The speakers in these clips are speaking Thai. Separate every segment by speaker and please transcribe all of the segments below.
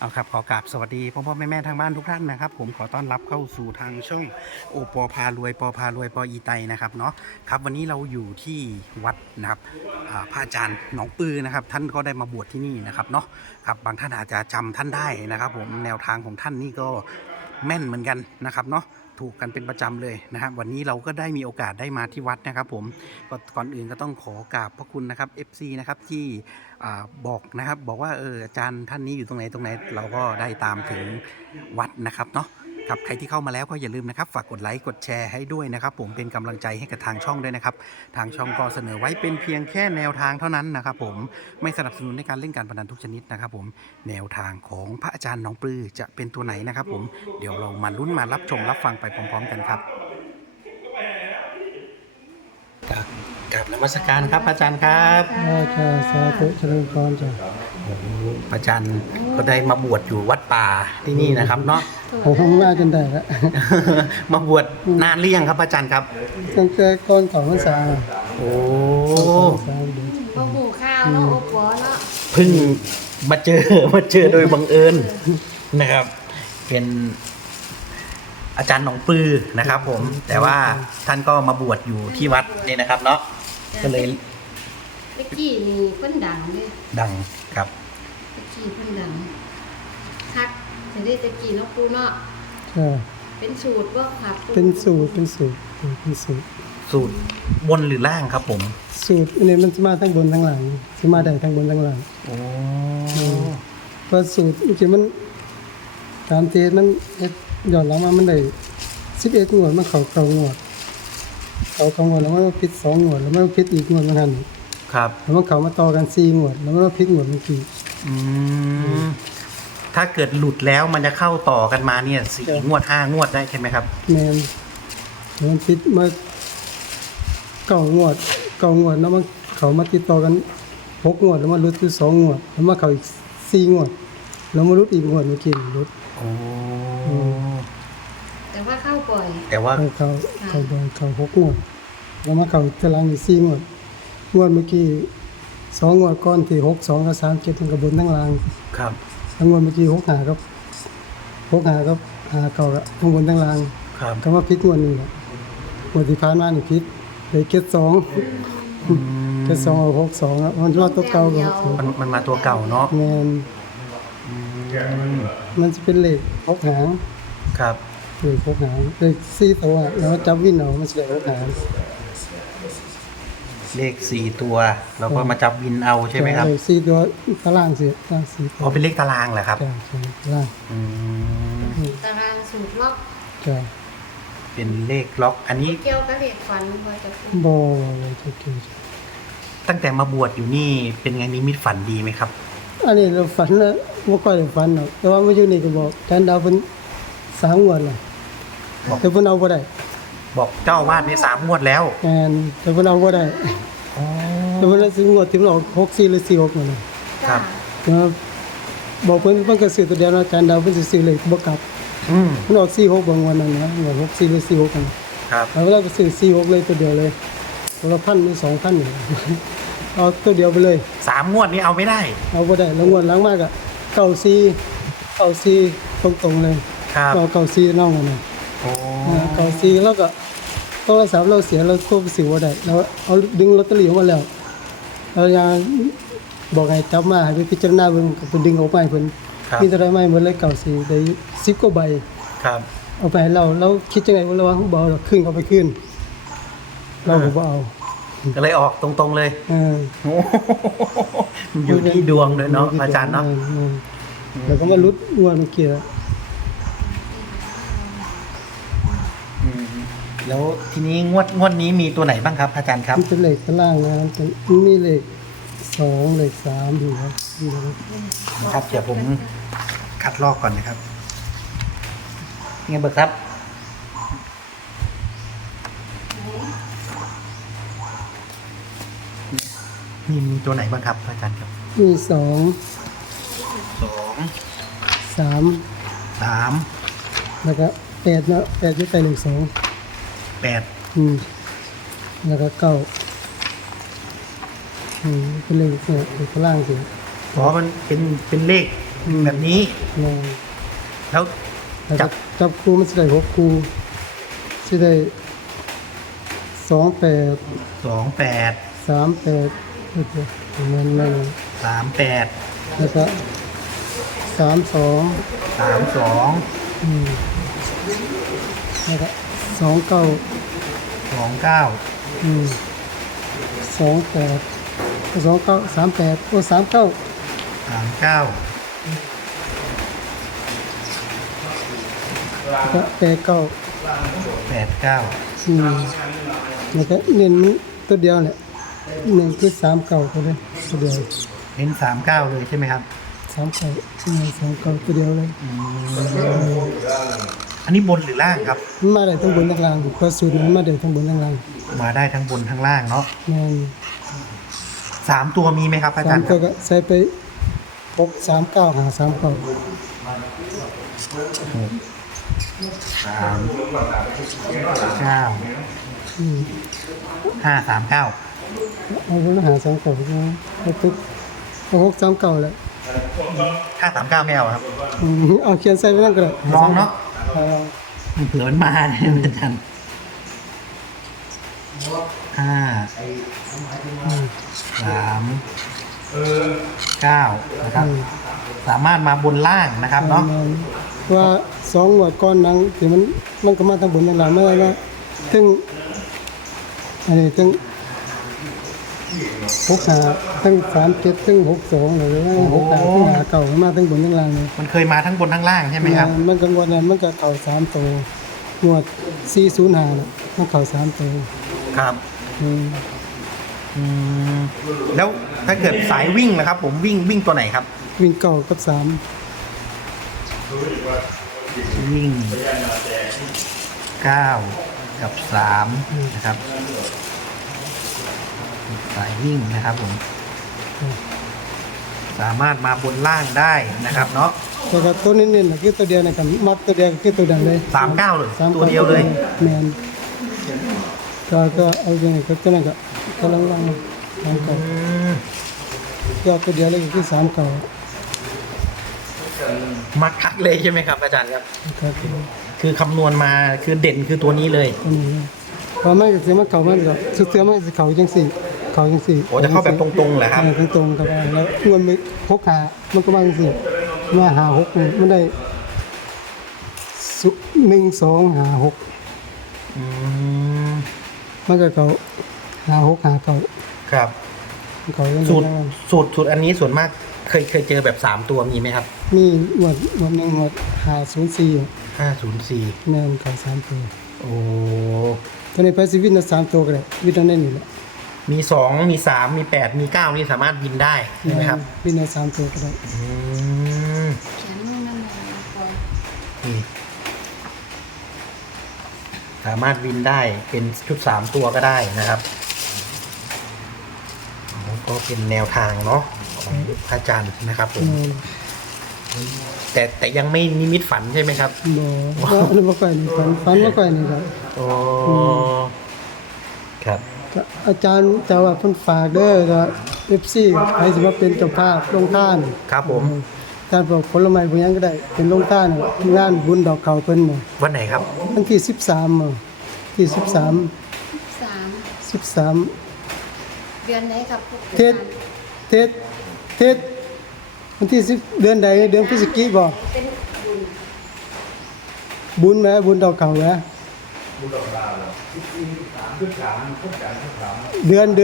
Speaker 1: เอาครับขอกราบสวัสดีพ่อพ่อแม่แม่ทางบ้านทุกท่านนะครับผมขอต้อนรับเข้าสู่ทางช่องโอปอพารวยปอพารวยปออีไตนะครับเนาะครับวันนี้เราอยู่ที่วัดนะครับพระอาจารย์หนองปือนะครับท่านก็ได้มาบวชที่นี่นะครับเนาะครับบางท่านอาจจะจำท่านได้นะครับผมแนวทางของท่านนี่ก็แม่นเหมือนกันนะครับเนาะถูกกันเป็นประจำเลยนะครับวันนี้เราก็ได้มีโอกาสได้มาที่วัดนะครับผมก่อนอื่นก็ต้องขอกราบพระคุณนะครับ FC นะครับที่บอกนะครับบอกว่าอาจารย์ท่านนี้อยู่ตรงไหนเราก็ได้ตามถึงวัดนะครับเนาะครับใครที่เข้ามาแล้วก็อย่าลืมนะครับฝากกดไลค์กดแชร์ให้ด้วยนะครับผมเป็นกำลังใจให้กับทางช่องด้วยนะครับทางช่องก็เสนอไว้เป็นเพียงแค่แนวทางเท่านั้นนะครับผมไม่สนับสนุนในการเล่นการพนันทุกชนิดนะครับผมแนวทางของพระอาจารย์หนองปลือจะเป็นตัวไหนนะครับผมเดี๋ยวเรามาลุ้นมารับชมรับฟังไปพร้อมๆกันครับกับนมัสการครับอาจารย์ครับ
Speaker 2: จ้าสาธุเจริญพรจ้ะ
Speaker 1: อาจารย์ก็ได้มาบวชอยู่วัดป่าที่นี่นะครับเนาะ
Speaker 2: ผมมาจนได้แล้ว
Speaker 1: มาบวชนานหรือยังครับอาจารย์ครับ
Speaker 2: ตั้งแต่ก่อน2 พรรษา
Speaker 1: โอ้
Speaker 3: ก็หูข้าวเนาะโอ้โหเนาะ
Speaker 1: เพิ่งมาเจอ มาเจอโดยบังเอิญนะครับเป็นอาจารย์หนองปือนะครับผมแต่ว่าท่านก็มาบวชอยู่ที่วัดนี่นะครับเนาะก็เลย
Speaker 3: ตะกี้นี่เพิ่นดังเลย
Speaker 1: ดังครับ
Speaker 3: ตะกี้เพิ่นดังคักจะได้ตะกี้เนาะปูเนาะ
Speaker 2: จ้า
Speaker 3: เป็นสูตรบ่ครับปู
Speaker 2: เป็นสูตร
Speaker 1: สูตรบนหรือล่างครับผม
Speaker 2: สูตรอันนี้มันจะมาทั้งบนทั้งหลังจะมาได้ทั้งบนทั้งหลัง
Speaker 1: โอ้
Speaker 2: เพราะสูตรจริงๆมันตามเทศมันย้อนหลังมามันได้11 งวดมันเข้า9 งวดเข้า9 งวดแล้วมันผิด2 งวดแล้วมันผิดอีกงวดมันหัน
Speaker 1: ครับ
Speaker 2: แล้วมันเข้ามาต่อกัน4 งวดแล้วมันผิดงวดเมื่อกี้
Speaker 1: อืมถ้าเกิดหลุดแล้วมันจะเข้าต่อกันมาเนี่ย4 งวด 5 งวดได้ใช่ไหมครับ
Speaker 2: แม่นแล้วมันผิดมา9 งวดแล้วมันเข้ามาติดต่อกัน6 งวดแล้วมันหลุดอยู่2 งวดแล้วมาเข้าอีก4 งวดแล้วมาหลุดอีกงวดเมื่อกี้หลุด
Speaker 1: โอ้
Speaker 3: แต่ว่าเข้าบ่อย
Speaker 1: แต่ว่า
Speaker 2: เข้า6 งวดแล้วมาเข้าตารางอีก4 งวดเมื่อกี้2 งวดก่อนที่6 2กับ3 7ทั้งกระบนทั้งล่าง
Speaker 1: ครับ
Speaker 2: ทั้งงวดเมื่อกี้6 5กับ5 9กับทั้งบนทั้งล่าง
Speaker 1: ครับ
Speaker 2: ก็มาผิดงวดนึงแหละงวดที่ผ่านมานี่ผิดเลยเก็ด2เก็ด2เอา6 2แล้วมันรอดตัวเก่าก็
Speaker 1: มันมาตัวเก่าเนาะ
Speaker 2: แม่น
Speaker 1: อืม
Speaker 2: มันจะเป็นเลข6 หาง
Speaker 1: ครับ
Speaker 2: เลข6 หางเลข4 ตัวแล้วจับวินเอามันจะได้6 หาง
Speaker 1: เลข4 ตัวเราก็มาจับวินเอาใช่ไหมครับ
Speaker 2: เลข4 ตัวตารางสิตาราง4 ตัว
Speaker 1: อ๋อเป็นเลขตารางเหรอครับ
Speaker 2: จ้ะตาราง
Speaker 1: อืม
Speaker 3: ตารางสูตรล็อก
Speaker 2: จ้ะ
Speaker 1: เป็นเลขล็อก อันนี้
Speaker 3: เกี่ยวกับเลขฝันบ่จะปู
Speaker 2: บ่โอเค
Speaker 1: ตั้งแต่มาบวชอยู่นี่เป็นไงนิมิตฝันดีไหมครับ
Speaker 2: อันนี้เราฝันนะบ่ค่อยได้ฝันหรอกแต่ว่ามาอยู่นี่ก็บอกการดาวเพิ่น3 งวดแล้วแต่เพิ่นเอาบ่ได้
Speaker 1: บอกเจ้าอาวาดใน3 งวดแล้ว
Speaker 2: แม่นแต่เพิ่นเอาบ่ได้
Speaker 1: อ๋อ
Speaker 2: แต่เพิ่นซื้องวดที่มันออก64หรือ46นั่นน่ะ
Speaker 1: ครับ
Speaker 2: นะบอกเพิ่นก็ซื้อตัวเดียวนะการดาวเพิ่นสิซื้อเลขบ่กลับ
Speaker 1: อืม
Speaker 2: มันออก46บางวันนั่นนะออก64หรือ46นั่น
Speaker 1: ครับ
Speaker 2: แล้วเราก็ซื้อ46เลยตัวเดียวเลยตัวละ1,000หรือ 2,000นี่ เอาตัวเดียวไปเลย
Speaker 1: 3 งวดนี้เอาไม่ได้
Speaker 2: เอาบ่ได้แล้วงวดหลังมากอ่ะ94ตรงๆเลย
Speaker 1: ครับ
Speaker 2: เอา94น้องกันน่ะ
Speaker 1: โอ้
Speaker 2: 94แล้วก็โทรศัพท์เราเสียเราโทรไปซื้อบ่ได้เราเอาดึงลอตเตอรี่ออกมาแล้วเรายังบอกให้จับมาให้ไปพิจารณาเบิ่งก็ไปดึงออกมาให้เพิ่น
Speaker 1: ครับ
Speaker 2: มีเท่าใดมาให้หมดเลย94ได้10 กว่าใบ
Speaker 1: ครับ
Speaker 2: เอาไปให้เราคิดจังได๋ว่าเราว่าบ่เอาดอกคืนเอาไปคืนเราก็บ่เอา
Speaker 1: ก็เลยออกตรงๆเลย
Speaker 2: เออ
Speaker 1: โอ้โหอยู่ที่ดวงด้วยเนาะอาจารย์เนาะ
Speaker 2: แล้วก็มาลุดงวดเมื่อกี้แล้ว
Speaker 1: อืมแล้วทีนี้งวดนี้มีตัวไหนบ้างครับ อาจารย์ครับ
Speaker 2: มันเป็นเลขตารางนะมันมีเลข2เลข3อยู่ครับ
Speaker 1: ครับเดี๋ยวผมคัดลอกก่อนนะครับไงเบิกครับมีตัวไหนบ้างครับอาจารย์ครับ
Speaker 2: มี2
Speaker 1: 2
Speaker 2: 3
Speaker 1: 3
Speaker 2: แล้วก็8เนาะ8อยู่ใต้เลข2
Speaker 1: 8
Speaker 2: แล้วก็9เป็นเลขเนี่ยเลขตารางสิ
Speaker 1: เพราะมันเป็นเลขแบบนี้
Speaker 2: แม่น
Speaker 1: แล้ว
Speaker 2: แล้ว
Speaker 1: จั
Speaker 2: ก็
Speaker 1: บ
Speaker 2: จับคู่มันสิได้6คู่สิได้28
Speaker 1: 28
Speaker 2: 38แม่น
Speaker 1: 38
Speaker 2: แล้วก็32
Speaker 1: 32
Speaker 2: อืมแล้วก็29
Speaker 1: 29
Speaker 2: อืม28 29 38โอ้39
Speaker 1: 39
Speaker 2: แล้วก็89
Speaker 1: 89
Speaker 2: อืมแล้วก็เน้นมันตัวเดียวแหละเน้นคือ39ตัวเดียวตัวเดียว
Speaker 1: เน้น39เลยใช่ไหมครับ
Speaker 2: 39ตัวเดียวเลย
Speaker 1: อันนี้บนหรือล่างครับ
Speaker 2: มันมาได้ทั้งบนทั้งล่างเพราะสูตรมันมาได้ทั้งบนทั้งล่าง
Speaker 1: มาได้ทั้งบนทั้งล่างเนาะ
Speaker 2: แม่น
Speaker 1: 3 ตัวมีไหมครับอา
Speaker 2: สา
Speaker 1: จาม รย์ค
Speaker 2: ตั
Speaker 1: รั
Speaker 2: ว
Speaker 1: บ
Speaker 2: ก็ใส่ไป639หา39 อืม
Speaker 1: 539
Speaker 2: เอาบนหา39ใช่ไหมเอาปุ๊บเอา639แหละ
Speaker 1: 539ไม่เอาครับ
Speaker 2: อืมเอาเขียนใส่ไว้นั่นก็ได้
Speaker 1: ลองเนาะ
Speaker 2: เอา
Speaker 1: เผื่อมันมาเนี่ยอาจารย์ห้า
Speaker 2: อืม
Speaker 1: 3 9นะครับ สามารถมาบนล่างนะครับเนาะ
Speaker 2: ว่า2งวดก่อนหนังที่มันก็มาทั้งบนทั้งล่างไม่ได้ว่าถึงอันนี้ถึง65ถึง37ถึง62หรือว่า65ถึง59มาทั้งบนทั้งล่างเลย
Speaker 1: มันเคยมาทั้งบนทั้งล่างใช่ไหมครับ
Speaker 2: มันก็งวดนั้นมันก็เข้า3ตัวงวด405น่ะมันเข้า3ตัว
Speaker 1: ครับ
Speaker 2: อืม
Speaker 1: แล้วถ้าเกิดสายวิ่งนะครับ ผมวิ่งตัวไหนครับ
Speaker 2: วิ่งเก้ากับ3
Speaker 1: วิ่ง 9 กับ 3 นะครับ สายวิ่งนะครับผม สามารถมาบนล่างได้นะครับเนาะ
Speaker 2: แล้วก็ตัวเน้นๆน่ะคือตัวเดียวนะครับมัดตัวเดียวคือตัวดังเลย
Speaker 1: 39เลย
Speaker 2: สาม
Speaker 1: ตัวเดียวเลย
Speaker 2: แม่นก็เอาอย่างนี้ก็ตัวนั้นก็กำลังลัง3เก่าก็ตัวเดียวเลยก็คือ3เก่า
Speaker 1: มักคักเลยใช่ไหมครับ อาจารย์ครับ
Speaker 2: ครับ
Speaker 1: คือคำนวณมาคือเด่นคือตัวนี้เลย
Speaker 2: ตัวนี้พอมันก็สิมันเข้ามันก็สุดเทื่อมันก็สิเข้าจังซี่เข้าจังซี่
Speaker 1: โอ้จะเข้าแบบตรงๆเหรอครับ
Speaker 2: ตรงๆครับแล้วงวดมัน6หามันก็มาจังซี่มาหา6นี่มันได้1 2หา6
Speaker 1: อืม
Speaker 2: มันก็เขาหา6หาเก่า
Speaker 1: ครับ
Speaker 2: เขายัง
Speaker 1: สูตร
Speaker 2: ได้
Speaker 1: สูตรอันนี้ส่วนมากเคยเจอแบบ 3 ตัวมีไหมครับ
Speaker 2: มีหมวดหนึ่งหมวดหา04
Speaker 1: 504
Speaker 2: แม่นเขา3ตัว
Speaker 1: โอ้
Speaker 2: ตอนนี้ไปสิวินน่ะ3ตัวก็ได้วินเอาแน่นี่แหละ
Speaker 1: มี 2 มี 3 มี 8 มี 9 นี่สามารถบินได้ใช่ไหมครับ
Speaker 2: วินเอา3ตัวก็ได้
Speaker 1: อืม
Speaker 3: เขียนนู่นนั่นนี่ปล่อย
Speaker 1: นี่สามารถบินได้เป็นชุด 3 ตัวก็ได้นะครับก็เป็นแนวทางเนาะของพระอาจารย์นะครับผม แต่ยังไม่นิมิตฝันใช่ไหมครับ
Speaker 2: บ่ว่าอันนี้บ่ค่อยนี่ฝันบ่ค่อยนี่ครับ
Speaker 1: โอ้ครับ
Speaker 2: ก็อาจารย์เจ้าว่าเพิ่นฝากเด้อก็ FC ใครสิมาเป็นเจ้าภาพลงทาน
Speaker 1: ครับผม
Speaker 2: ท่านบอกผลไม้พวกหยังก็ได้เป็นลงทานงานบุญดอกเขาเพิ่นน่ะ
Speaker 1: วันไหนครับ
Speaker 2: วันที่13ที่13
Speaker 3: 3
Speaker 2: 13
Speaker 3: เดือนไหนครับ
Speaker 2: เทศวันที่10เดือนใดเดือนพฤศจิกายนบ่
Speaker 3: เป็นบุญ
Speaker 2: บุญแหมบุญดอกเขาแหมเดือนแหม
Speaker 1: เดื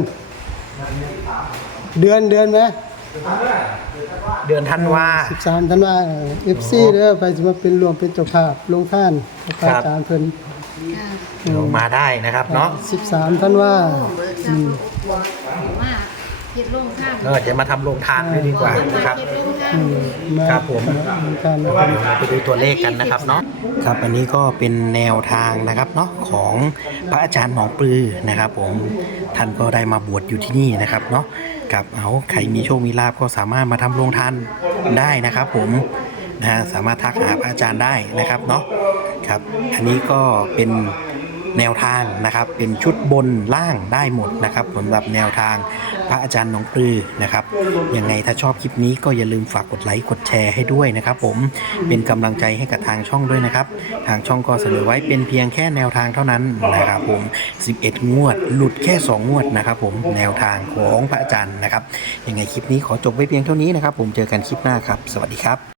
Speaker 1: อนธันวา
Speaker 2: 13ธันวาFC เด้อไปสิมาเป็นรวมเป็นเจ้าภาพลงทานกับพระอาจารย์เพิ่น
Speaker 3: ค่ะ
Speaker 1: ลงมาได้นะครับเนาะ
Speaker 2: 13ธันวา
Speaker 3: เบิกทรัพย์บัวมากคิดลงข้าม
Speaker 1: เราจะมาทำโรงทานเลยดีกว่านะครับ
Speaker 3: คิดลงข้าม
Speaker 2: มา
Speaker 1: ครับผม
Speaker 2: ลงทานนะครับ
Speaker 1: ไปดูตัวเลขกันนะครับเนาะครับอันนี้ก็เป็นแนวทางนะครับเนาะของพระอาจารย์หนองปลือนะครับ ผมท่านก็ได้มาบวชอยู่ที่นี่นะครับเนาะกับเอาใครมีโชคมีลาภก็สามารถมาทำโรงทานได้นะครับ ผมนะฮะสามารถทักหาพระอาจารย์ได้นะครับเนาะครับอันนี้ก็เป็นแนวทางนะครับเป็นชุดบนล่างได้หมดนะครับสำหรับแนวทางพระอาจารย์หนองปลือนะครับยังไงถ้าชอบคลิปนี้ก็อย่าลืมฝากกดไลค์กดแชร์ให้ด้วยนะครับผมเป็นกำลังใจให้กับทางช่องด้วยนะครับทางช่องก็เสนอไว้เป็นเพียงแค่แนวทางเท่านั้นนะครับผม11 งวดหลุดแค่ 2 งวดนะครับผมแนวทางของพระอาจารย์นะครับยังไงคลิปนี้ขอจบไว้เพียงเท่านี้นะครับผมเจอกันคลิปหน้าครับสวัสดีครับ